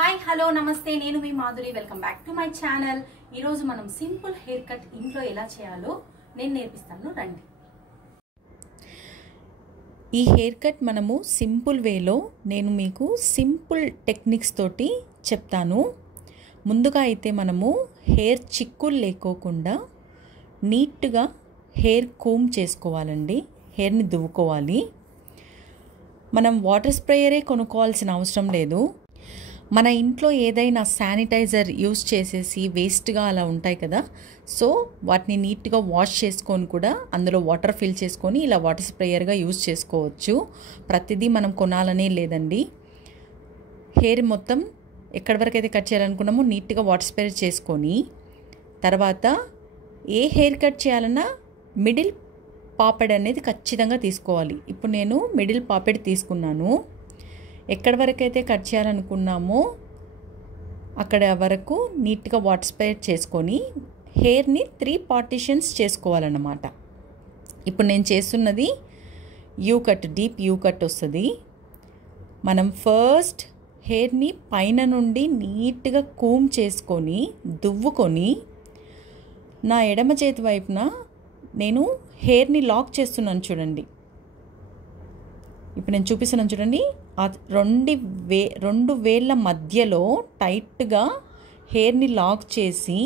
Hi hello నమస్తే నేను మీ Madhuri welcome back to my channel. ఈ రోజు మనం సింపుల్ హెయిర్ కట్ ఇంట్లో ఎలా చేయాలో నేను నేర్పిస్తాను రండి। ఈ హెయిర్ కట్ మనము సింపుల్ వేలో నేను మీకు సింపుల్ టెక్నిక్స్ తోటి చెప్తాను। ముందుగా అయితే మనము హెయిర్ చిక్కులు లేకోకుండా నీట్గా హెయిర్ కోమ్ చేసుకోవాలండి। హెయిర్ని దువ్వుకోవాలి। మనం వాటర్ స్ప్రేయరే కొనుక్కోవాల్సిన అవసరం లేదు। మన ఇంట్లో ఏదైనా శానిటైజర్ యూస్ చేసేసి వేస్ట్గా అలా ఉంటాయి కదా, సో వాటిని నీట్గా వాష్ చేసుకొని కూడా అందులో వాటర్ ఫిల్ చేసుకొని ఇలా వాటర్ స్ప్రేయర్గా యూస్ చేసుకోవచ్చు। ప్రతిదీ మనం కొనాలనే లేదండి। హెయిర్ మొత్తం ఎక్కడి వరకు అయితే కట్ చేయాలనుకున్నామో నీట్గా వాటర్ స్ప్రే చేసుకొని తర్వాత ఏ హెయిర్ కట్ చేయాలన్నా మిడిల్ పాపెడ్ అనేది ఖచ్చితంగా తీసుకోవాలి। ఇప్పుడు నేను మిడిల్ పాపెడ్ తీసుకున్నాను। ఎక్కడి వరకు అయితే కట్ చేయాలనుకున్నామో అక్కడ వరకు నీట్గా వాటర్ స్ప్రే చేసుకొని హెయిర్ని 3 పార్టిషన్స్ చేసుకోవాలన్నమాట। ఇప్పుడు నేను చేస్తున్నది you cut, deep you cut వస్తుంది। మనం ఫస్ట్ హెయిర్ని పైన నుండి నీట్గా కూమ్ చేసుకొని దువ్వుకొని నా ఎడమ చేతి వైపున నేను హెయిర్ని లాక్ చేస్తున్నాను చూడండి। ఇప్పుడు నేను చూపిస్తున్నాను చూడండి, ఆ రెండు వేళ్ళ మధ్యలో టైట్గా హెయిర్ని లాక్ చేసి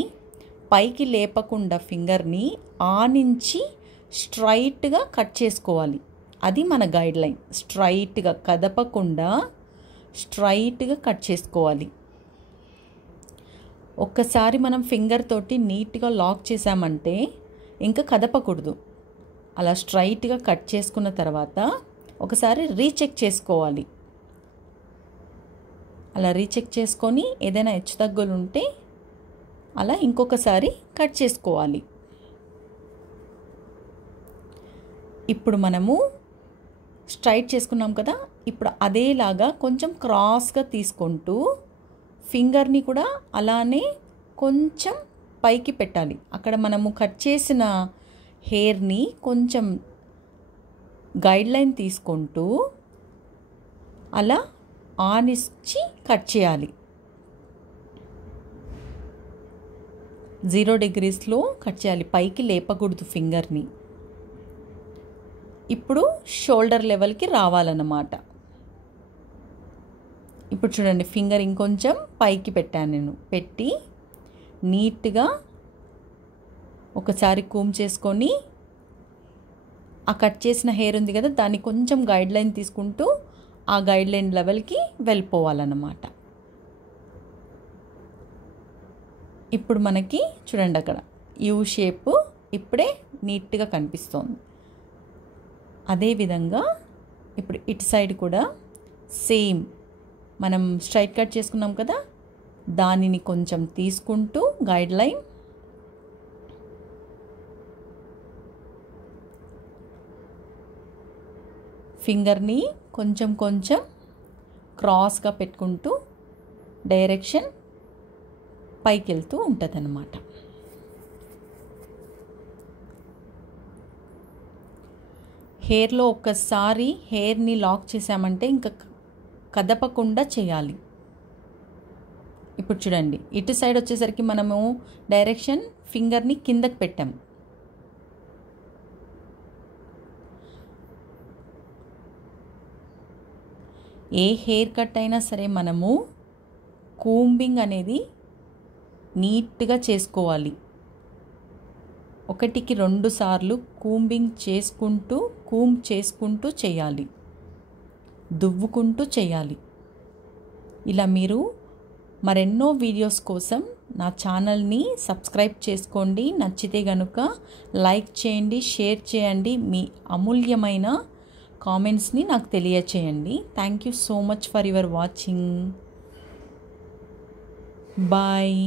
పైకి లేపకుండా ఫింగర్ని నుంచి స్ట్రైట్గా కట్ చేసుకోవాలి। అది మన గైడ్ లైన్। స్ట్రైట్గా కదపకుండా స్ట్రైట్గా కట్ చేసుకోవాలి। ఒక్కసారి మనం ఫింగర్ తోటి నీట్గా లాక్ చేసామంటే ఇంకా కదపకూడదు। అలా స్ట్రైట్గా కట్ చేసుకున్న తర్వాత ఒకసారి రీచెక్ చేసుకోవాలి। అలా రీచెక్ చేసుకొని ఏదైనా హెచ్చుతగ్గులు ఉంటే అలా ఇంకొకసారి కట్ చేసుకోవాలి। ఇప్పుడు మనము స్ట్రైట్ చేసుకున్నాం కదా, ఇప్పుడు అదేలాగా కొంచెం క్రాస్గా తీసుకుంటూ ఫింగర్ని కూడా అలానే కొంచెం పైకి పెట్టాలి। అక్కడ మనము కట్ చేసిన హెయిర్ని కొంచెం గైడ్ లైన్ తీసుకుంటూ అలా ఆనిచ్చి కట్ చేయాలి। 0 degreesలో కట్ చేయాలి, పైకి లేపకూడదు ఫింగర్ని। ఇప్పుడు షోల్డర్ లెవెల్కి రావాలన్నమాట। ఇప్పుడు చూడండి, ఫింగర్ ఇంకొంచెం పైకి పెట్టాను నేను। పెట్టి నీట్గా ఒకసారి కూమ్ చేసుకొని ఆ కట్ చేసిన హెయిర్ ఉంది కదా, దాన్ని కొంచెం గైడ్ లైన్ తీసుకుంటూ ఆ గైడ్ లైన్ లెవెల్కి వెళ్ళిపోవాలన్నమాట। ఇప్పుడు మనకి చూడండి అక్కడ యూ షేప్ ఇప్పుడే నీట్గా కనిపిస్తోంది। అదేవిధంగా ఇప్పుడు ఇటు సైడ్ కూడా సేమ్ మనం స్ట్రైట్ కట్ చేసుకున్నాం కదా, దానిని కొంచెం తీసుకుంటూ గైడ్ లైన్ ఫింగర్ని కొంచెం కొంచెం క్రాస్గా పెట్టుకుంటూ డైరెక్షన్ పైకి వెళ్తూ ఉంటుంది అన్నమాట। హెయిర్లో ఒక్కసారి హెయిర్ని లాక్ చేసామంటే ఇంకా కదపకుండా చేయాలి। ఇప్పుడు చూడండి, ఇటు సైడ్ వచ్చేసరికి మనము డైరెక్షన్ ఫింగర్ని కిందకి పెట్టాము। ఏ హెయిర్ కట్ అయినా సరే మనము కూంబింగ్ అనేది నీట్గా చేసుకోవాలి। 1కి 2 సార్లు కూంబింగ్ చేసుకుంటూ చేయాలి, దువ్వుకుంటూ చేయాలి। ఇలా మీరు మరెన్నో వీడియోస్ కోసం నా ఛానల్ని సబ్స్క్రైబ్ చేసుకోండి। నచ్చితే కనుక లైక్ చేయండి, షేర్ చేయండి, మీ అమూల్యమైన కామెంట్స్ని నాకు తెలియచేయండి। Thank you so much for your watching. Bye.